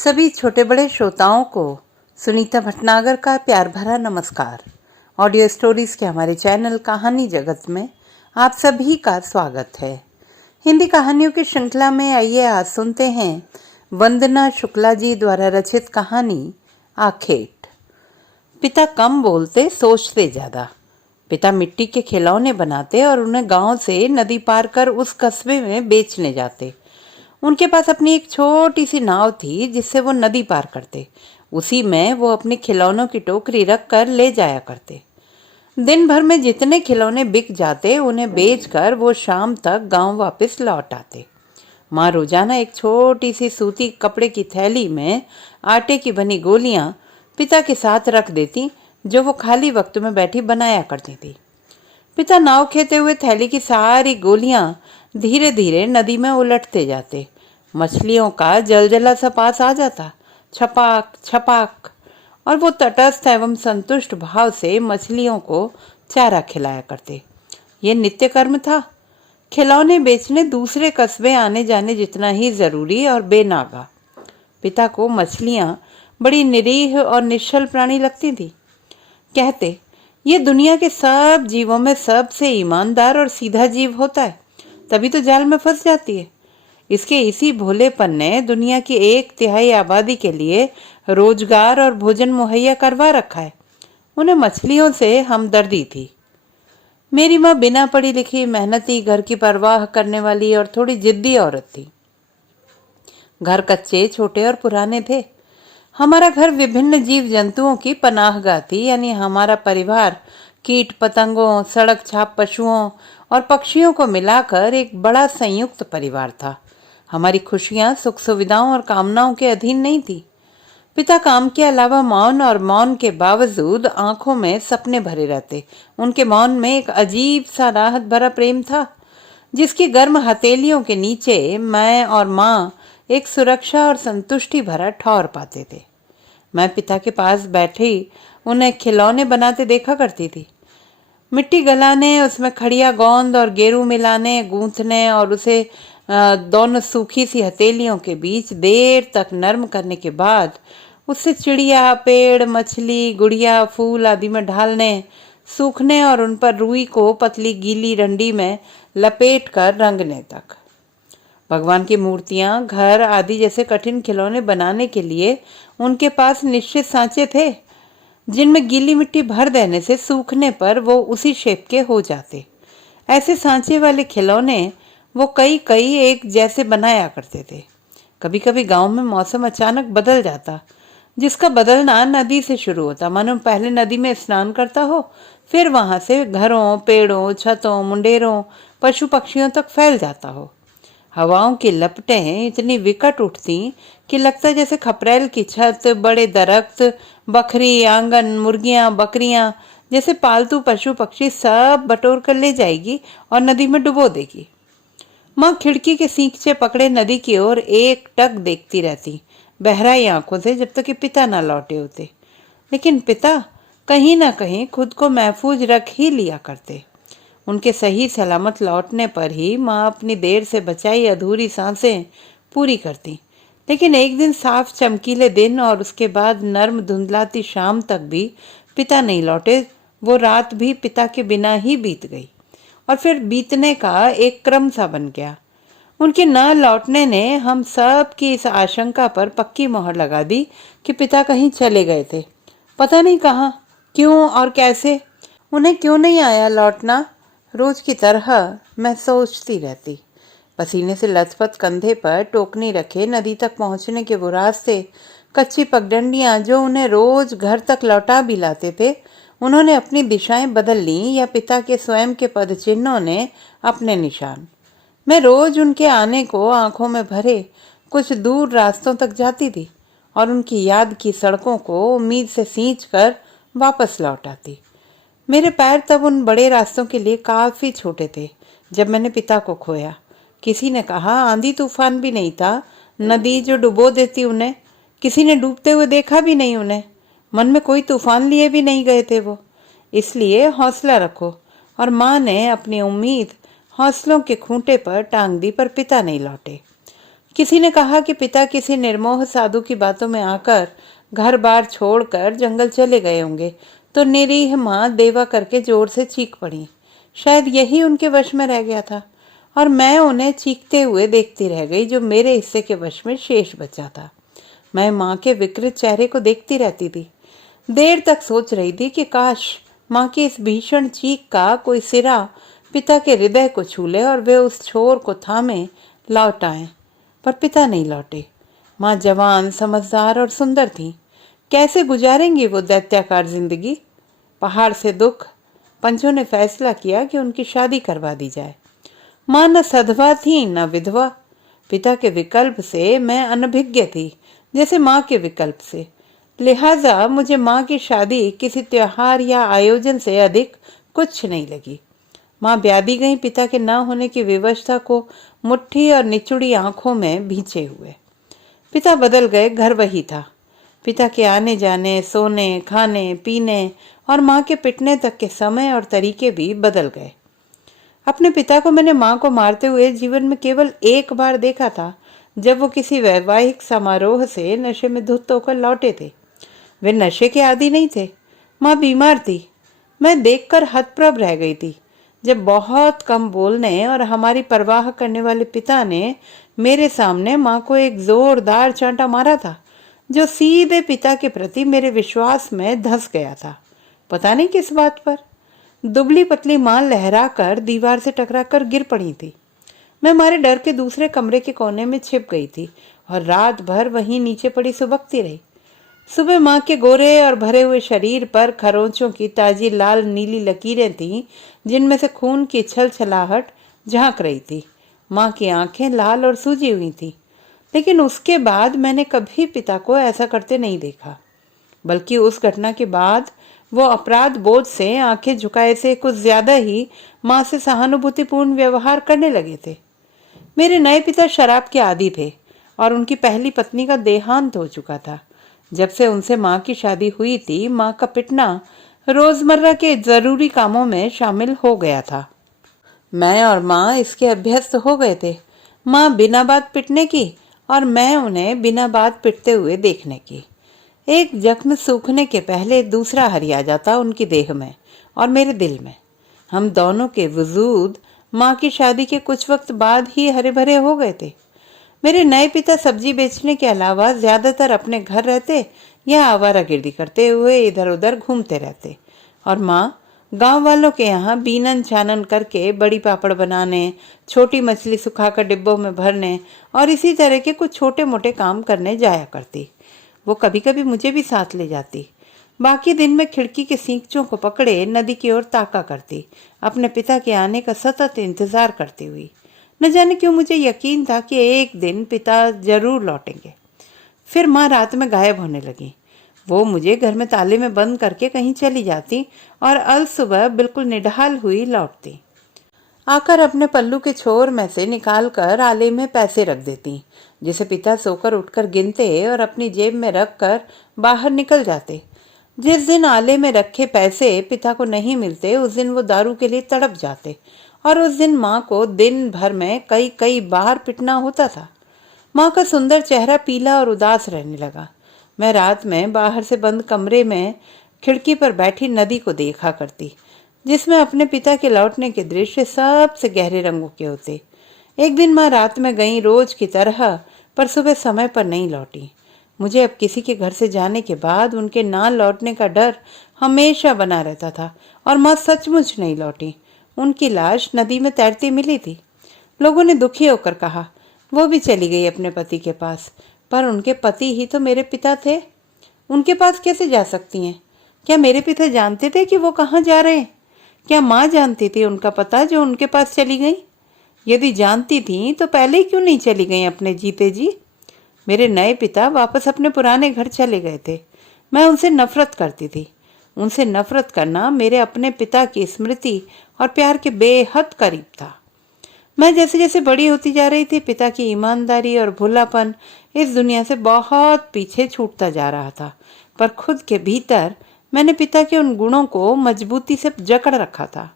सभी छोटे बड़े श्रोताओं को सुनीता भटनागर का प्यार भरा नमस्कार। ऑडियो स्टोरीज के हमारे चैनल कहानी जगत में आप सभी का स्वागत है। हिंदी कहानियों की श्रृंखला में आइए आज सुनते हैं वंदना शुक्ला जी द्वारा रचित कहानी आखेट। पिता कम बोलते सोचते ज्यादा। पिता मिट्टी के खिलौने बनाते और उन्हें गांव से नदी पार कर उस कस्बे में बेचने जाते। उनके पास अपनी एक छोटी सी नाव थी जिससे वो नदी पार करते। उसी में वो अपने खिलौनों की टोकरी रख कर ले जाया करते। दिन भर में जितने खिलौने बिक जाते उन्हें बेचकर वो शाम तक गांव वापस लौट आते। माँ रोजाना एक छोटी सी सूती कपड़े की थैली में आटे की बनी गोलियां पिता के साथ रख देती, जो वो खाली वक्त में बैठी बनाया करती थी। पिता नाव खेते हुए थैली की सारी गोलियां धीरे धीरे नदी में उलटते जाते। मछलियों का जलजला सा पास आ जाता, छपाक छपाक, और वो तटस्थ एवं संतुष्ट भाव से मछलियों को चारा खिलाया करते। ये नित्य कर्म था। खिलौने बेचने दूसरे कस्बे आने जाने जितना ही जरूरी और बेनागा। पिता को मछलियां बड़ी निरीह और निश्चल प्राणी लगती थी। कहते, ये दुनिया के सब जीवों में सबसे ईमानदार और सीधा जीव होता है, तभी तो जाल में फंस जाती है। इसके इसी भोलेपन ने दुनिया की 1/3 आबादी के लिए रोजगार और भोजन मुहैया करवा रखा है। उन्हें मछलियों से हमदर्दी थी। मेरी माँ बिना पढ़ी लिखी, मेहनती, घर की परवाह करने वाली और थोड़ी जिद्दी औरत थी। घर कच्चे, छोटे और पुराने थे। हमारा घर विभिन्न जीव जंतुओं की पनाहगाह थी, यानी हमारा परिवार कीट पतंगों, सड़क छाप पशुओं और पक्षियों को मिलाकर एक बड़ा संयुक्त परिवार था। हमारी खुशियां सुख सुविधाओं और कामनाओं के अधीन नहीं थी। पिता काम के अलावा मौन और मौन के बावजूद आंखों में सपने भरे रहते। उनके मौन में एक अजीब सा राहत भरा प्रेम था, जिसकी गर्म हथेलियों के नीचे मैं और माँ एक सुरक्षा और संतुष्टि भरा ठौर पाते थे। मैं पिता के पास बैठी उन्हें खिलौने बनाते देखा करती थी। मिट्टी गलाने, उसमें खड़िया गोंद और गेरू मिलाने, गूंथने और उसे दोनों सूखी सी हथेलियों के बीच देर तक नरम करने के बाद उससे चिड़िया, पेड़, मछली, गुड़िया, फूल आदि में ढालने, सूखने और उन पर रुई को पतली गीली डंडी में लपेट कर रंगने तक। भगवान की मूर्तियां, घर आदि जैसे कठिन खिलौने बनाने के लिए उनके पास निश्चित सांचे थे, जिनमें गीली मिट्टी भर देने से सूखने पर वो उसी शेप के हो जाते। ऐसे सांचे वाले खिलौने वो कई एक जैसे बनाया करते थे। कभी कभी गांव में मौसम अचानक बदल जाता, जिसका बदलना नदी से शुरू होता, मानो पहले नदी में स्नान करता हो, फिर वहां से घरों, पेड़ों, छतों, मुंडेरों, पशु पक्षियों तक फैल जाता हो। हवाओं की लपटें इतनी विकट उठती कि लगता जैसे खपरेल की छत, बड़े दरख्त, बकरी, आंगन, मुर्गियां, बकरियां जैसे पालतू पशु पक्षी सब बटोर कर ले जाएगी और नदी में डुबो देगी। माँ खिड़की के सींचे पकड़े नदी की ओर एक टक देखती रहती, बहराई आंखों से, जब तक कि पिता ना लौटे होते। लेकिन पिता कहीं ना कहीं खुद को महफूज रख ही लिया करते। उनके सही सलामत लौटने पर ही माँ अपनी देर से बचाई अधूरी सांसें पूरी करती। लेकिन एक दिन साफ चमकीले दिन और उसके बाद नर्म धुंधलाती शाम तक भी पिता नहीं लौटे। वो रात भी पिता के बिना ही बीत गई और फिर बीतने का एक क्रम सा बन गया। उनके न लौटने ने हम सब की इस आशंका पर पक्की मोहर लगा दी कि पिता कहीं चले गए थे। पता नहीं कहाँ, क्यों और कैसे। उन्हें क्यों नहीं आया लौटना, रोज की तरह मैं सोचती रहती। पसीने से लथपथ कंधे पर टोकनी रखे नदी तक पहुंचने के वो रास्ते, कच्ची पगडंडियां जो उन्हें रोज घर तक लौटा भी लाते थे, उन्होंने अपनी दिशाएं बदल ली या पिता के स्वयं के पदचिन्हों ने अपने निशान। मैं रोज उनके आने को आंखों में भरे कुछ दूर रास्तों तक जाती थी और उनकी याद की सड़कों को उम्मीद से सींच कर वापस लौट आती। मेरे पैर तब उन बड़े रास्तों के लिए काफी छोटे थे जब मैंने पिता को खोया। किसी ने कहा आंधी तूफान भी नहीं था, नदी जो डुबो देती उन्हें। किसी ने डूबते हुए देखा भी नहीं उन्हें। मन में कोई तूफान लिए भी नहीं गए थे वो। इसलिए हौसला रखो। और माँ ने अपनी उम्मीद हौसलों के खूंटे पर टांग दी, पर पिता नहीं लौटे। किसी ने कहा कि पिता किसी निर्मोह साधु की बातों में आकर घर बार छोड़कर जंगल चले गए होंगे, तो निरीह माँ देवा करके जोर से चीख पड़ी। शायद यही उनके वश में रह गया था और मैं उन्हें चीखते हुए देखती रह गई, जो मेरे हिस्से के वश में शेष बचा था। मैं माँ के विकृत चेहरे को देखती रहती थी। देर तक सोच रही थी कि काश माँ की इस भीषण चीख का कोई सिरा पिता के हृदय को छू ले और वे उस छोर को थामे लौट आए, पर पिता नहीं लौटे। माँ जवान, समझदार और सुंदर थी। कैसे गुजारेंगी वो दैत्याकार जिंदगी? पहाड़ से दुख। पंचों ने फैसला किया कि उनकी शादी करवा दी जाए। माँ न सधवा थी न विधवा। पिता के विकल्प से मैं अनभिज्ञ थी, जैसे माँ के विकल्प से। लिहाजा मुझे माँ की शादी किसी त्योहार या आयोजन से अधिक कुछ नहीं लगी। माँ ब्यादी गई, पिता के न होने की विवशता को मुट्ठी और निचुड़ी आंखों में भींचे हुए। पिता बदल गए, घर वही था। पिता के आने जाने, सोने, खाने, पीने और माँ के पिटने तक के समय और तरीके भी बदल गए। अपने पिता को मैंने माँ को मारते हुए जीवन में केवल एक बार देखा था, जब वो किसी वैवाहिक समारोह से नशे में धुत होकर लौटे थे। वे नशे के आदी नहीं थे। माँ बीमार थी। मैं देखकर हतप्रभ रह गई थी, जब बहुत कम बोलने और हमारी परवाह करने वाले पिता ने मेरे सामने माँ को एक जोरदार चांटा मारा था, जो सीधे पिता के प्रति मेरे विश्वास में धंस गया था। पता नहीं किस बात पर। दुबली पतली माँ लहरा कर दीवार से टकराकर गिर पड़ी थी। मैं हमारे डर के दूसरे कमरे के कोने में छिप गई थी और रात भर वहीं नीचे पड़ी सुबकती रही। सुबह माँ के गोरे और भरे हुए शरीर पर खरोंचों की ताजी लाल नीली लकीरें थीं, जिनमें से खून की छलछलाहट झांक रही थी। माँ की आंखें लाल और सूजी हुई थीं, लेकिन उसके बाद मैंने कभी पिता को ऐसा करते नहीं देखा। बल्कि उस घटना के बाद वो अपराध बोध से आंखें झुकाए से कुछ ज्यादा ही माँ से सहानुभूतिपूर्ण व्यवहार करने लगे थे। मेरे नए पिता शराब के आदी थे और उनकी पहली पत्नी का देहांत हो चुका था। जब से उनसे माँ की शादी हुई थी, माँ का पिटना रोजमर्रा के जरूरी कामों में शामिल हो गया था। मैं और माँ इसके अभ्यस्त हो गए थे। माँ बिना बात पिटने की और मैं उन्हें बिना बात पिटते हुए देखने की। एक जख्म सूखने के पहले दूसरा हरिया जाता उनकी देह में और मेरे दिल में। हम दोनों के वजूद माँ की शादी के कुछ वक्त बाद ही हरे भरे हो गए थे। मेरे नए पिता सब्जी बेचने के अलावा ज्यादातर अपने घर रहते या आवारागर्दी करते हुए इधर उधर घूमते रहते, और माँ गांव वालों के यहाँ बीनन छानन करके बड़ी पापड़ बनाने, छोटी मछली सुखाकर डिब्बों में भरने और इसी तरह के कुछ छोटे मोटे काम करने जाया करती। वो कभी कभी मुझे भी साथ ले जाती। बाकी दिन में खिड़की के सींचों को पकड़े नदी की ओर ताका करती, अपने पिता के आने का सतत इंतजार करती हुई। न जाने क्यों मुझे यकीन था कि एक दिन पिता जरूर लौटेंगे। फिर माँ रात में गायब होने लगी। वो मुझे घर में ताले में बंद करके कहीं चली जाती और अल सुबह बिल्कुल निढाल हुई लौटती। आकर अपने पल्लू के छोर में से निकाल कर आले में पैसे रख देती, जिसे पिता सोकर उठकर गिनते और अपनी जेब में रख कर बाहर निकल जाते। जिस दिन आले में रखे पैसे पिता को नहीं मिलते, उस दिन वो दारू के लिए तड़प जाते और उस दिन माँ को दिन भर में कई कई बार पिटना होता था। माँ का सुंदर चेहरा पीला और उदास रहने लगा। मैं रात में बाहर से बंद कमरे में खिड़की पर बैठी नदी को देखा करती, जिसमें अपने पिता के लौटने के दृश्य सबसे गहरे रंगों के होते। एक दिन माँ रात में गई रोज की तरह, पर सुबह समय पर नहीं लौटी। मुझे अब किसी के घर से जाने के बाद उनके ना लौटने का डर हमेशा बना रहता था, और माँ सचमुच नहीं लौटी। उनकी लाश नदी में तैरती मिली थी। लोगों ने दुखी होकर कहा वो भी चली गई अपने पति के पास, पर उनके पति ही तो मेरे पिता थे। उनके पास कैसे जा सकती हैं? क्या मेरे पिता जानते थे कि वो कहाँ जा रहे हैं? क्या माँ जानती थी उनका पता जो उनके पास चली गई? यदि जानती थी तो पहले ही क्यों नहीं चली गई अपने जीते जी? मेरे नए पिता वापस अपने पुराने घर चले गए थे। मैं उनसे नफरत करती थी। उनसे नफरत करना मेरे अपने पिता की स्मृति और प्यार के बेहद करीब था। मैं जैसे जैसे बड़ी होती जा रही थी, पिता की ईमानदारी और भोलापन इस दुनिया से बहुत पीछे छूटता जा रहा था, पर खुद के भीतर मैंने पिता के उन गुणों को मजबूती से जकड़ रखा था।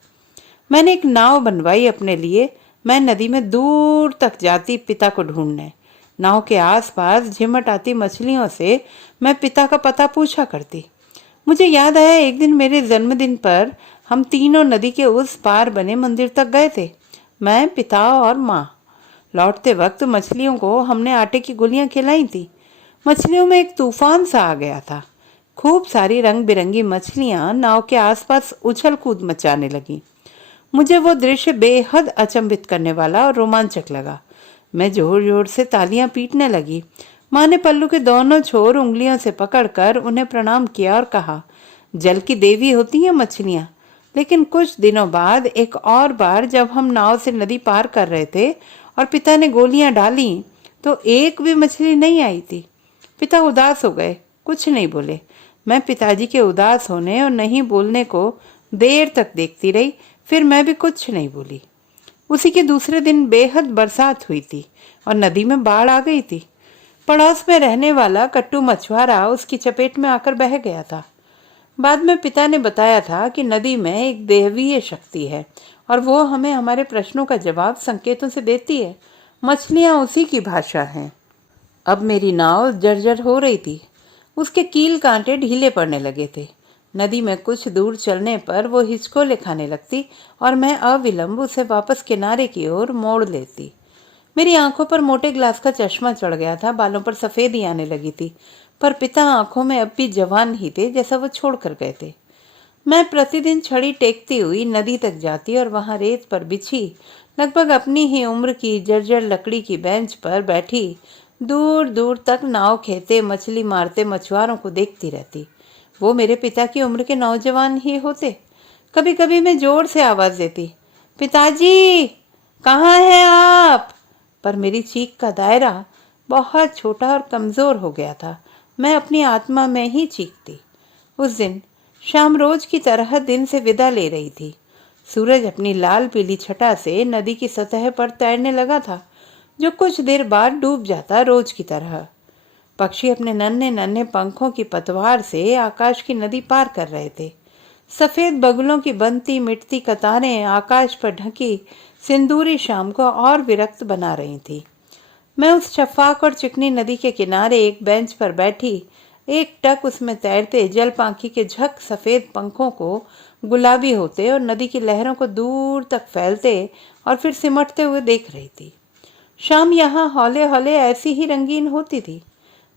मैंने एक नाव बनवाई अपने लिए। मैं नदी में दूर तक जाती पिता को ढूंढने। नाव के आसपास झिमट आती मछलियों से मैं पिता का पता पूछा करती। मुझे याद आया, एक दिन मेरे जन्मदिन पर हम तीनों नदी के उस पार बने मंदिर तक गए थे, मैं, पिता और माँ। लौटते वक्त मछलियों को हमने आटे की गोलियां खिलाई थी। मछलियों में एक तूफान सा आ गया था। खूब सारी रंग बिरंगी मछलियां नाव के आसपास उछल कूद मचाने लगी। मुझे वो दृश्य बेहद अचंभित करने वाला और रोमांचक लगा। मैं जोर जोर से तालियां पीटने लगी। माँ ने पल्लू के दोनों छोर उंगलियों से पकड़कर उन्हें प्रणाम किया और कहा, जल की देवी होती हैं मछलियां। लेकिन कुछ दिनों बाद एक और बार जब हम नाव से नदी पार कर रहे थे और पिता ने गोलियां डाली तो एक भी मछली नहीं आई थी। पिता उदास हो गए, कुछ नहीं बोले। मैं पिताजी के उदास होने और नहीं बोलने को देर तक देखती रही, फिर मैं भी कुछ नहीं बोली। उसी के दूसरे दिन बेहद बरसात हुई थी और नदी में बाढ़ आ गई थी। पड़ोस में रहने वाला कट्टू मछुआरा उसकी चपेट में आकर बह गया था। बाद में पिता ने बताया था कि नदी में एक दैवीय शक्ति है और वो हमें हमारे प्रश्नों का जवाब संकेतों से देती है। मछलियां उसी की भाषा हैं। अब मेरी नाव जर्जर हो रही थी। उसके कील कांटे ढीले पड़ने लगे थे। नदी में कुछ दूर चलने पर वो हिचकोले खाने लगती और मैं अविलंब उसे वापस किनारे की ओर मोड़ लेती। मेरी आंखों पर मोटे ग्लास का चश्मा चढ़ गया था, बालों पर सफेदी आने लगी थी, पर पिता आंखों में अब भी जवान ही थे जैसा वो छोड़ कर गए थे। मैं प्रतिदिन छड़ी टेकती हुई नदी तक जाती और वहां रेत पर बिछी लगभग अपनी ही उम्र की जर्जर लकड़ी की बेंच पर बैठी दूर दूर तक नाव खेते मछली मारते मछुआरों को देखती रहती। वो मेरे पिता की उम्र के नौजवान ही होते। कभी कभी मैं जोर से आवाज देती, पिताजी कहाँ हैं आप? पर मेरी चीख का दायरा बहुत छोटा और कमजोर हो गया था। मैं अपनी आत्मा में ही चीखती। उस दिन शाम रोज की तरह दिन से विदा ले रही थी। सूरज अपनी लाल पीली छटा से नदी की सतह पर तैरने लगा था, जो कुछ देर बाद डूब जाता रोज की तरह। पक्षी अपने नन्हे नन्हे पंखों की पतवार से आकाश की नदी पार कर रहे थे। सफेद बगुलों की बनती मिटती कतारें आकाश पर ढकी सिंदूरी शाम को और विरक्त बना रही थी। मैं उस शफाक और चिकनी नदी के किनारे एक बेंच पर बैठी एक टक उसमें तैरते जलपांखी के झक सफेद पंखों को गुलाबी होते और नदी की लहरों को दूर तक फैलते और फिर सिमटते हुए देख रही थी। शाम यहाँ हौले हौले ऐसी ही रंगीन होती थी।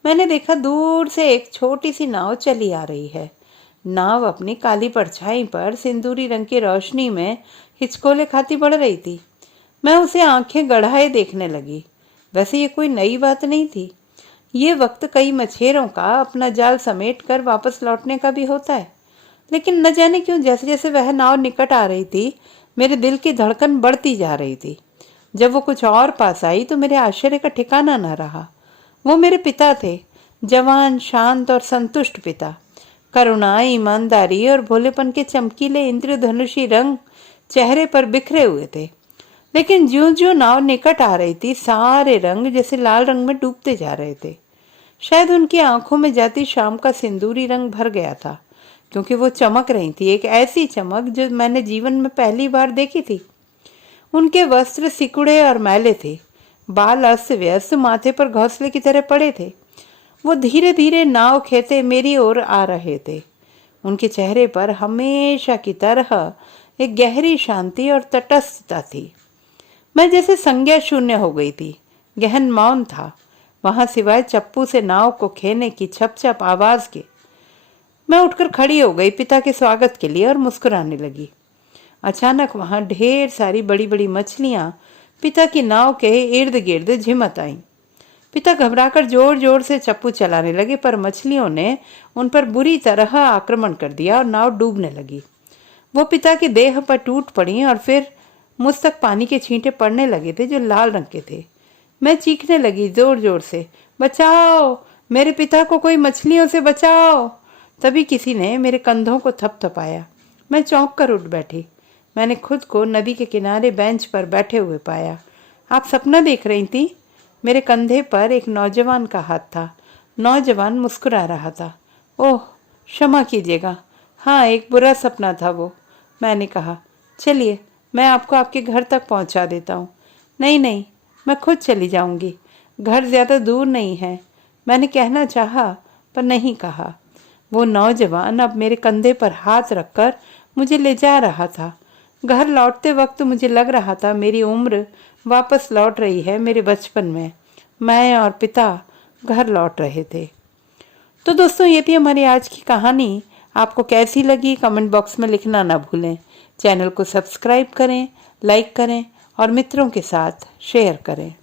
मैंने देखा दूर से एक छोटी सी नाव चली आ रही है। नाव अपनी काली परछाई पर सिंदूरी रंग की रोशनी में हिचकोले खाती बढ़ रही थी। मैं उसे आंखें गड़ाए देखने लगी। वैसे ये कोई नई बात नहीं थी। ये वक्त कई मछेरों का अपना जाल समेट कर वापस लौटने का भी होता है। लेकिन न जाने क्यों जैसे जैसे वह नाव निकट आ रही थी, मेरे दिल की धड़कन बढ़ती जा रही थी। जब वो कुछ और पास आई तो मेरे आश्चर्य का ठिकाना न रहा। वो मेरे पिता थे, जवान, शांत और संतुष्ट पिता। करुणा, ईमानदारी और भोलेपन के चमकीले इंद्रधनुषी रंग चेहरे पर बिखरे हुए थे। लेकिन ज्यों ज्यों नाव निकट आ रही थी, सारे रंग जैसे लाल रंग में डूबते जा रहे थे। शायद उनकी आंखों में जाती शाम का सिंदूरी रंग भर गया था, क्योंकि वो चमक रही थी, एक ऐसी चमक जो मैंने जीवन में पहली बार देखी थी। उनके वस्त्र सिकुड़े और मैले थे, बाल अस्त व्यस्त माथे पर घोंसले की तरह पड़े थे। वो धीरे धीरे नाव खेते मेरी ओर आ रहे थे। उनके चेहरे पर हमेशा की तरह एक गहरी शांति और तटस्थता थी। मैं जैसे संज्ञा शून्य हो गई थी। गहन मौन था वहां, सिवाय चप्पू से नाव को खेने की छप छप आवाज के। मैं उठकर खड़ी हो गई पिता के स्वागत के लिए और मुस्कुराने लगी। अचानक वहां ढेर सारी बड़ी बड़ी मछलियां पिता की नाव के इर्द गिर्द झिमट आईं। पिता घबराकर जोर जोर से चप्पू चलाने लगे, पर मछलियों ने उन पर बुरी तरह आक्रमण कर दिया और नाव डूबने लगी। वो पिता के देह पर टूट पड़ी और फिर मुझ तक पानी के छींटे पड़ने लगे थे जो लाल रंग के थे। मैं चीखने लगी जोर जोर से, बचाओ, मेरे पिता को कोई मछलियों से बचाओ। तभी किसी ने मेरे कंधों को थपथपाया। मैं चौंक कर उठ बैठी। मैंने खुद को नदी के किनारे बेंच पर बैठे हुए पाया। आप सपना देख रही थी? मेरे कंधे पर एक नौजवान का हाथ था। नौजवान मुस्कुरा रहा था। ओह, क्षमा कीजिएगा, हाँ, एक बुरा सपना था वो। मैंने कहा, चलिए मैं आपको आपके घर तक पहुंचा देता हूँ। नहीं नहीं, मैं खुद चली जाऊंगी। घर ज़्यादा दूर नहीं है। मैंने कहना चाहा पर नहीं कहा। वो नौजवान अब मेरे कंधे पर हाथ रखकर मुझे ले जा रहा था। घर लौटते वक्त मुझे लग रहा था मेरी उम्र वापस लौट रही है मेरे बचपन में। मैं और पिता घर लौट रहे थे। तो दोस्तों, ये थी हमारी आज की कहानी। आपको कैसी लगी कमेंट बॉक्स में लिखना ना भूलें। चैनल को सब्सक्राइब करें, लाइक करें और मित्रों के साथ शेयर करें।